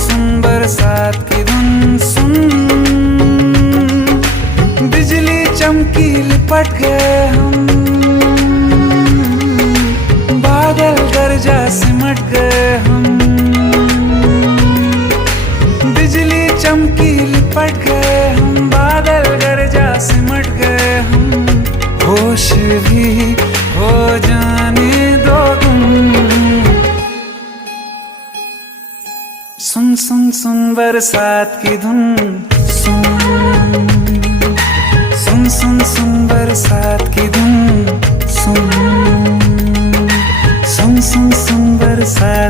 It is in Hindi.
सुन बरसात की धुन सुन, बिजली चमकी लिपट गए हम, बादल गरजा सिमट गए हम, बिजली चमकी लिपट गए हम, बादल गरजा सिमट गए हम, होश भी हो जाने दो तुम। सुन सुन सुन बरसात की धुन सुन, सुन सुन सुन बरसात की धुन सुन, सुन सुन सुन बरसात